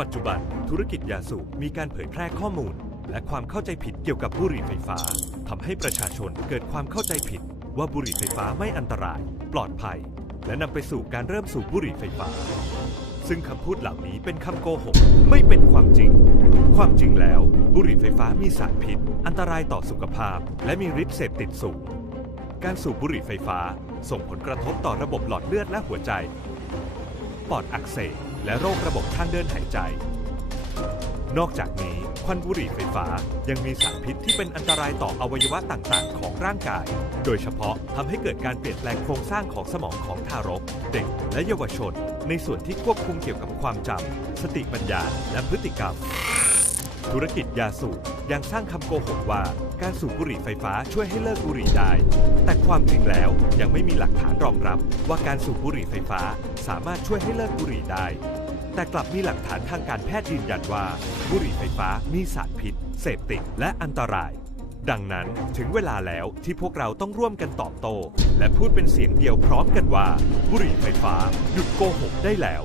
ปัจจุบันธุรกิจยาสูบมีการเผยแพร่ข้อมูล และความเข้าใจผิดเกี่ยวกับบุหรี่ไฟฟ้าทำให้ประชาชนเกิดความเข้าใจผิด ว่าบุหรี่ไฟฟ้าไม่อันตราย ปลอดภัย และนำไปสู่การเริ่มสูบบุหรี่ไฟฟ้า ซึ่งคำพูดเหล่านี้เป็นคำโกหก ไม่เป็นความจริง ความจริงแล้ว บุหรี่ไฟฟ้ามีสารพิษ อันตรายต่อสุขภาพ และมีฤทธิ์เสพติดสูงการสูบบุหรี่ไฟฟ้า ส่งผลกระทบต่อระบบหลอดเลือดและหัวใจ ปอดอักเสบ และโรคระบบทางเดินหายใจ นอกจากนี้ควันบุหรี่ไฟฟ้ายังมีสารพิษที่เป็นอันตรายต่ออวัยวะต่างๆ ของร่างกาย โดยเฉพาะทำให้เกิดการเปลี่ยนแปลงโครงสร้างของสมองของทารก เด็กและเยาวชน ในส่วนที่ควบคุมเกี่ยวกับความจำสติปัญญา และพฤติกรรม ธุรกิจยาสูบยังสร้างคำโกหกว่า การสูบบุหรี่ไฟฟ้าช่วยให้เลิกบุหรี่ได้ ความจริงแล้ว ยังไม่มีหลักฐานรองรับว่าการสูบบุหรี่ไฟฟ้าสามารถช่วยให้เลิกบุหรี่ได้ แต่กลับมีหลักฐานทางการแพทย์ยืนยันว่า บุหรี่ไฟฟ้ามีสารพิษ เสพติดและอันตราย ดังนั้นถึงเวลาแล้วที่พวกเราต้องร่วมกันตอบโต้และพูดเป็นเสียงเดียวพร้อมกันว่า บุหรี่ไฟฟ้าหยุดโกหกได้แล้ว